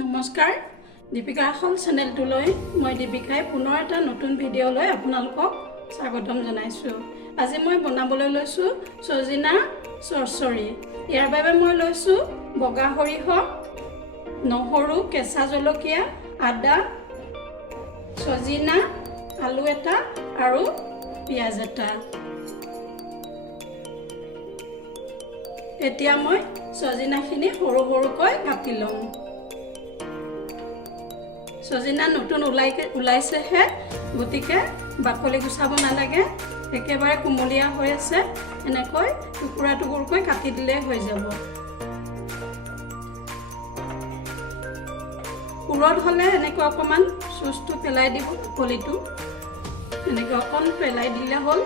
নমস্কাৰ দীপিকা হল চেনেলটোলৈ মই দীপিকাই পুনৰ এটা নতুন ভিডিঅ' লৈ আপোনালোকক স্বাগতম জনাইছোঁ। আজি মই বনাবলৈ লৈছোঁ সজিনাৰ চৰচৰি। ইয়াৰ বাবে মই লৈছোঁ বগা সৰিয়হ, নহৰু, কেঁচা জলকীয়া, আদা, সজিনা, আলু এটা আৰু পিঁয়াজ এটা। এতিয়া মই সজিনাখিনি সৰু সৰুকৈ কাটি ল'ম। সজিনা নতুন ওলাইছেহে, গতিকে বাকলি গুচাব নালাগে, একেবাৰে কুমলীয়া হৈ আছে। এনেকৈ টুকুৰা টুকুৰকৈ কাটি দিলে হৈ যাব। পুৰত হ'লে এনেকৈ অকণমান চুচটো পেলাই দিব, কলিটো এনেকৈ অকণ পেলাই দিলে হ'ল।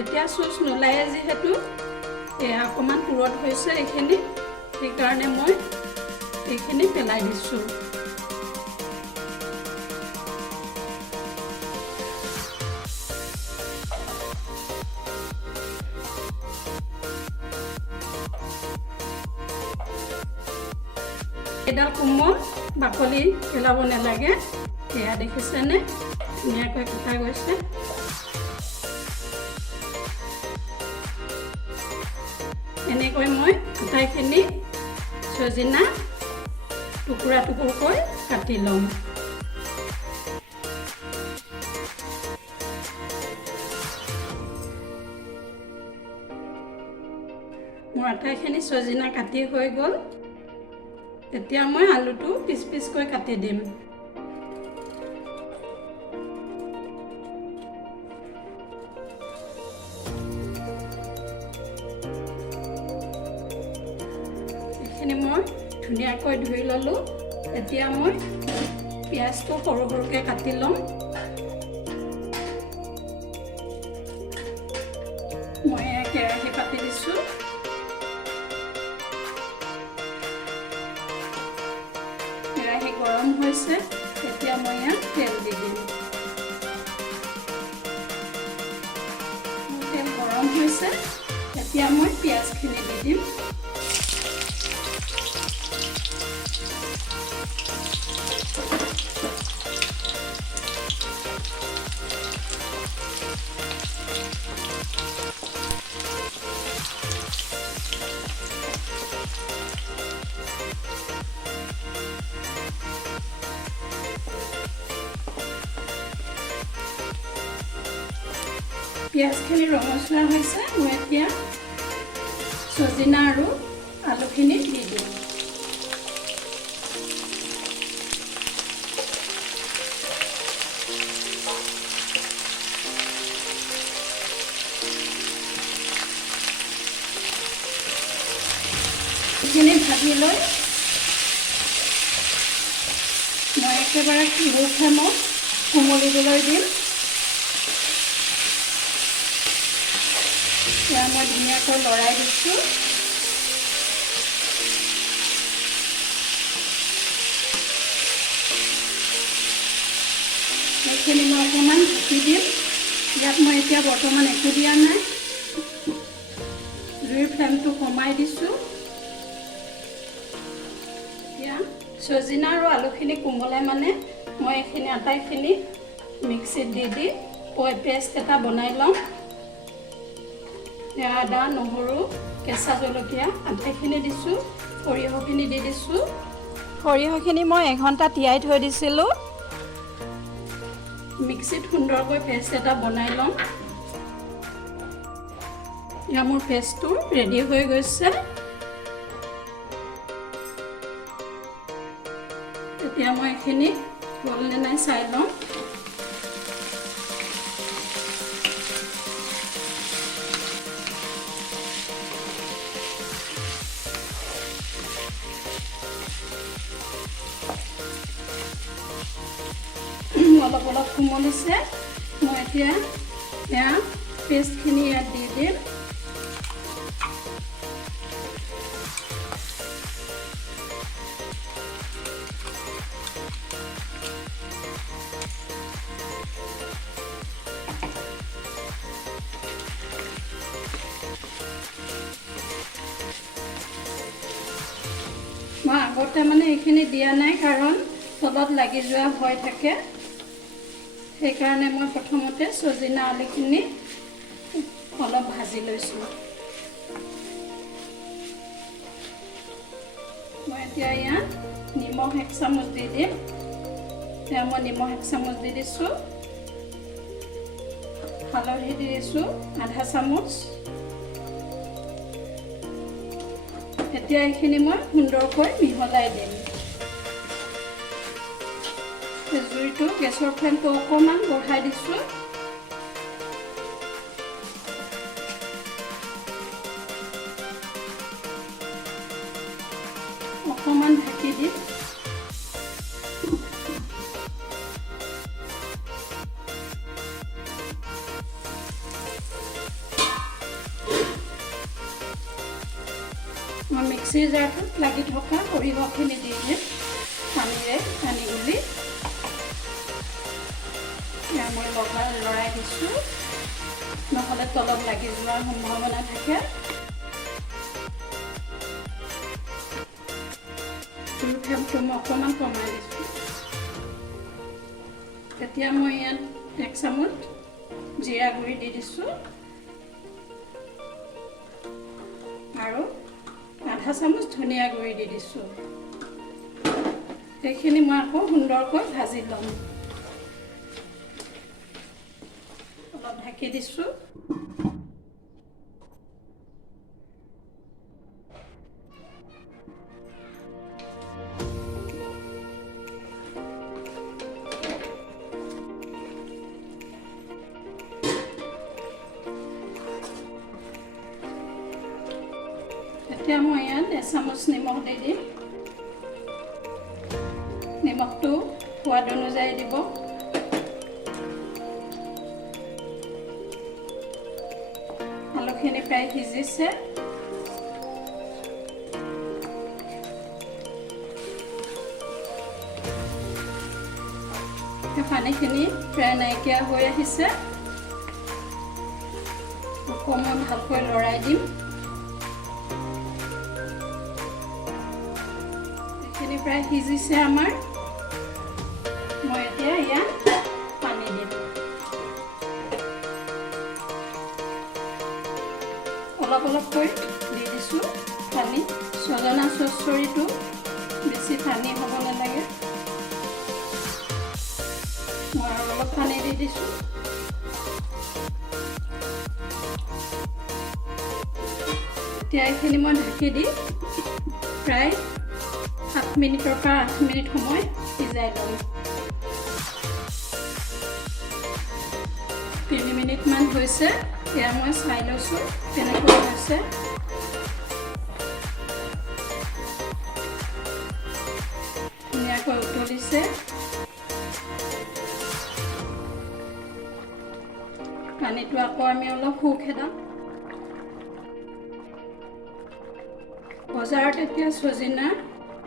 এতিয়া চুচ নোলায়ে যিহেতু এয়া অকণমান পুৰত হৈছে এইখিনি, সেইকাৰণে মই এইখিনি পেলাই দিছোঁ। এডাল কোমল, বাকলি পেলাব নালাগে। এয়া দেখিছেনে, ধুনীয়াকৈ কটা গৈছে। এনেকৈ মই আটাইখিনি সজিনা টুকুৰা টুকুৰকৈ কাটি ল'ম। মোৰ আটাইখিনি সজিনা কাটি হৈ গ'ল। এতিয়া মই আলুটো পিচ পিচকৈ কাটি দিম। এইখিনি মই ধুনীয়াকৈ ধুই ল'লোঁ। এতিয়া মই পিঁয়াজটো সৰু সৰুকৈ কাটি ল'ম। মই কেৰাহী পাতি দিছোঁ। কেৰাহী গৰম হৈছে, এতিয়া মই ইয়াত তেল দি দিম। তেল গৰম হৈছে, এতিয়া মই পিঁয়াজখিনি দি দিম। পিঁয়াজখিনি ৰঙচুৱা হৈছে, মই এতিয়া সজিনা আৰু আলুখিনি দি দিম। এইখিনি ভাজি লৈ মই একেবাৰে লো ফ্লেমত কোমলিবলৈ দিম। এতিয়া মই ধুনীয়াকৈ লৰাই দিছোঁ। এইখিনি মই অকণমান ঢাকি দিম। ইয়াত মই এতিয়া বৰ্তমান একো দিয়া নাই, জুইৰ ফ্লেমটো কমাই দিছোঁ। এতিয়া সজিনা আৰু আলুখিনি কোমলে মানে মই এইখিনি আটাইখিনি মিক্সিত দি পেষ্ট এটা বনাই ল'ম। আদা, নহৰু, কেঁচা জলকীয়া আটাইখিনি দিছোঁ। সৰিয়হখিনি দি দিছোঁ। সৰিয়হখিনি মই এঘণ্টা তিয়াই থৈ দিছিলোঁ। মিক্সিত সুন্দৰকৈ পেষ্ট এটা বনাই ল'ম। এতিয়া মোৰ পেষ্টটো ৰেডি হৈ গৈছে। এতিয়া মই এইখিনি গ'ল নে নাই চাই ল'ম। অলপ অলপ কোমলিছে। মই এতিয়া এয়া পেষ্টখিনি ইয়াত দি দিম। মই আগতে মানে এইখিনি দিয়া নাই কাৰণ তলত লাগি যোৱা ভয় থাকে সেইকাৰণে মই প্ৰথমতে সজিনা আলুখিনি অলপ ভাজি লৈছোঁ মই এতিয়া ইয়াত নিমখ 1 চামুচ দি দিম এতিয়া মই নিমখ 1 চামুচ দি দিছোঁ হালধি দি দিছোঁ আধা চামুচ এতিয়া এইখিনি মই সুন্দৰকৈ মিহলাই দিম জুইটো গেছৰ ফ্লেমটো অকণমান বঢ়াই দিছোঁ অকণমান ঢাকি দিম মই মিক্সিৰ জাৰটোত লাগি থকা সৰিয়হখিনি দি দিম পানীৰে পানী গুলি এতিয়া মই লৰাই দিছোঁ নহ'লে তলত লাগি যোৱাৰ সম্ভাৱনা থাকে ফ্লেমটো মই অকণমান কমাই দিছোঁ এতিয়া মই ইয়াত 1 চামুচ জিৰা গুড়ি দি দিছোঁ আৰু আধা চামুচ ধনিয়া গুড়ি দি দিছোঁ এইখিনি মই আকৌ সুন্দৰকৈ ভাজি ল'ম অলপ ঢাকি দিছোঁ এতিয়া মই ইয়াত 1 চামুচ নিমখ দি দিম নিমখটো সোৱাদ অনুযায়ী দিব আলুখিনি প্ৰায় সিজিছে পানীখিনি প্ৰায় নাইকিয়া হৈ আহিছে অকণমান ভালকৈ লৰাই দিম এইখিনি প্ৰায় সিজিছে আমাৰ মই এতিয়া ইয়াত পানী দিম অলপ অলপকৈ দি দিছোঁ পানী সজনা চচৰিটো বেছি পানী হ'ব নালাগে মই অলপ পানী দি দিছোঁ এতিয়া এইখিনি মই ঢাকি দি প্ৰায় 7 মিনিটৰ পৰা 8 মিনিট সময় সিজাই ল'ম 3 মিনিটমান হৈছে এতিয়া মই চাই লৈছোঁ কেনেকৈ হৈছে ধুনীয়াকৈ উতলিছে পানীটো আকৌ আমি অলপ খেদাম বজাৰত এতিয়া সজিনা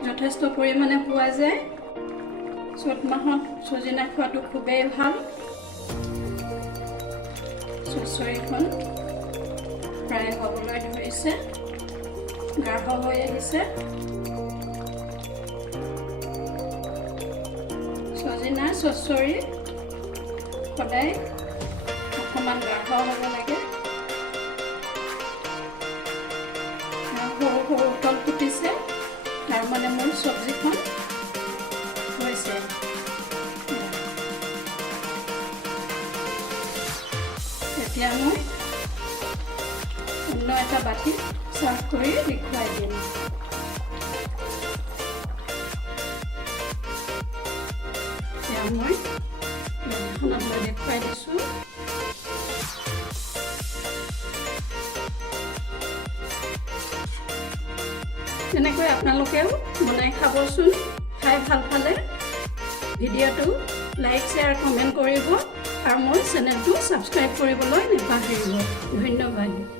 যথেষ্ট পৰিমাণে পোৱা যায় চ'ত মাহত সজিনা খোৱাটো খুবেই ভাল চচৰিখন প্ৰায় হ'বলৈ ধৰিছে গাঢ় হৈ আহিছে সজিনা চচৰি সদায় অকণমান গাঢ় হ'ব লাগে সৰু সৰু উতল ফুটিছে তাৰ মানে মোৰ চব্জিখন হৈছে এতিয়া মই অন্য এটা বাটিত চাৰ্ভ কৰি দেখুৱাই দিম এতিয়া মই প্লেটখনত দেখুৱাই দিছোঁ তেনেকৈ আপোনালোকেও বনাই খাবচোন খাই ভাল পালে ভিডিঅ'টো লাইক শ্বেয়াৰ কমেণ্ট কৰিব আৰু মোৰ চেনেলটো ছাবস্ক্ৰাইব কৰিবলৈ নাপাহৰিব ধন্যবাদ